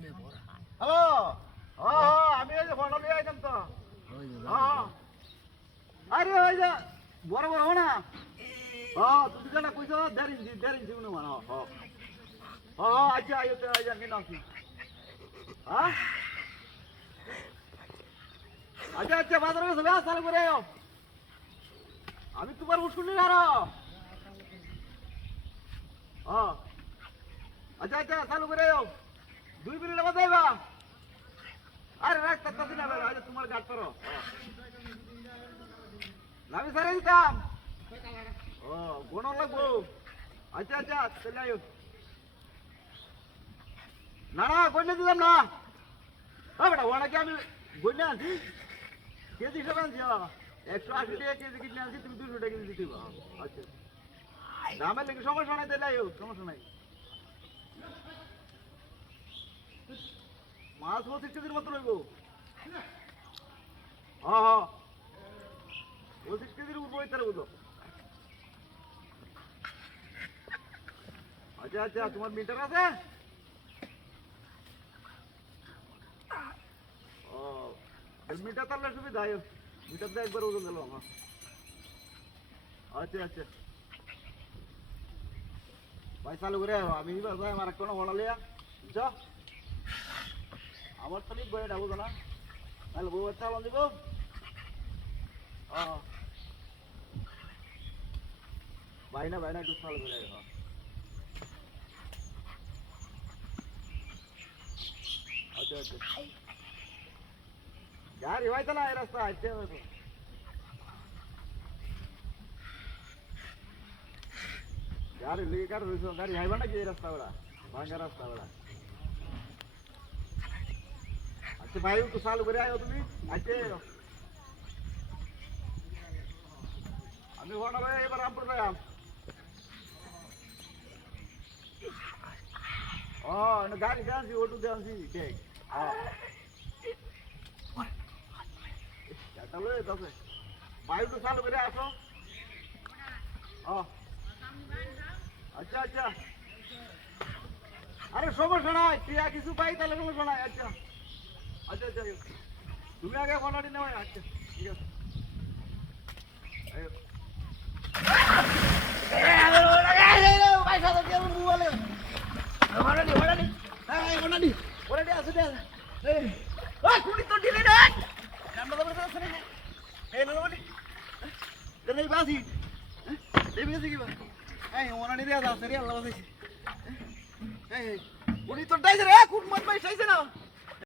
hello হ্যাঁ আমি এই যে ফোন নিয়ে আইতাম তো হ্যাঁ আরে ওই যে বড় বড় না হ্যাঁ তুমি যেটা কইছো দেড় ইঞ্চি মনে হয় হ্যাঁ হ্যাঁ আচ্ছা আইয়া নিয়ে নাও হ্যাঁ আচ্ছা আচ্ছা বাজারে গেছো ব্যাস চালু করে আমি তোমার উঠুনি আর হ্যাঁ আচ্ছা আচ্ছা চালু করে 2 মিনিট বাজাইবা আরে রাখ তাতে না ভাই তোমার গাট করো আমি সারে দিতাম ও গোন লাগবো আচ্ছা আচ্ছা চলে আয়ো না না গইলে দিলাম না বেটা ওরা কি আমি গইলে আনছি কেজি হিসাবে আনছি 180 টাকা কেজি কিনে আনছি তুমি 200 টাকা কেজি দিতে আচ্ছা দামের লেগে সমস্যা নাই তাহলে আয়ো সমস্যা নাই মাছ 25 কেজির মতো লইব হ্যাঁ হ্যাঁ 25 কেজির উপর হইতে বুঝো আচ্ছা আচ্ছা তোমার মিটার আছে ও মিটার তাহলে সুবিধা মিটার দিয়ে একবার ওজন দিল আমার আচ্ছা আচ্ছা ভাই চালু করে আমি ভাই আমার কোনো বড়ালিয়া বুঝছো আমার তো বই ডাবো না তাহলে বউ চালান দিব ভাই না একটু চালু করে আচ্ছা আচ্ছা গাড়ি হয়তো না এই রাস্তা আসতে হবে গাড়ি লিখে গাড়ি রয়েছে গাড়ি হাইবা নাকি এই রাস্তা ওরা ভাঙ্গা রাস্তা ওরা আচ্ছা ভাই একটু চালু করে আয়ো তুমি আচ্ছা আমি হন ভাই এবার রামপুর যাইম ও গাড়ি দেখাচ্ছি অটো দেখাচ্ছি ঠিক ভাই একটু চালু করে আসো আচ্ছা আচ্ছা আরে সমস্যা নাই টিয়া কিছু পাই তাহলে সমস্যা নাই আচ্ছা আচ্ছা আচ্ছা তুমি আগে ফোনটি নেওয়া আচ্ছা ঠিক আছে উনি তো ডাইছে রে কোন মত ভাই চাইছে না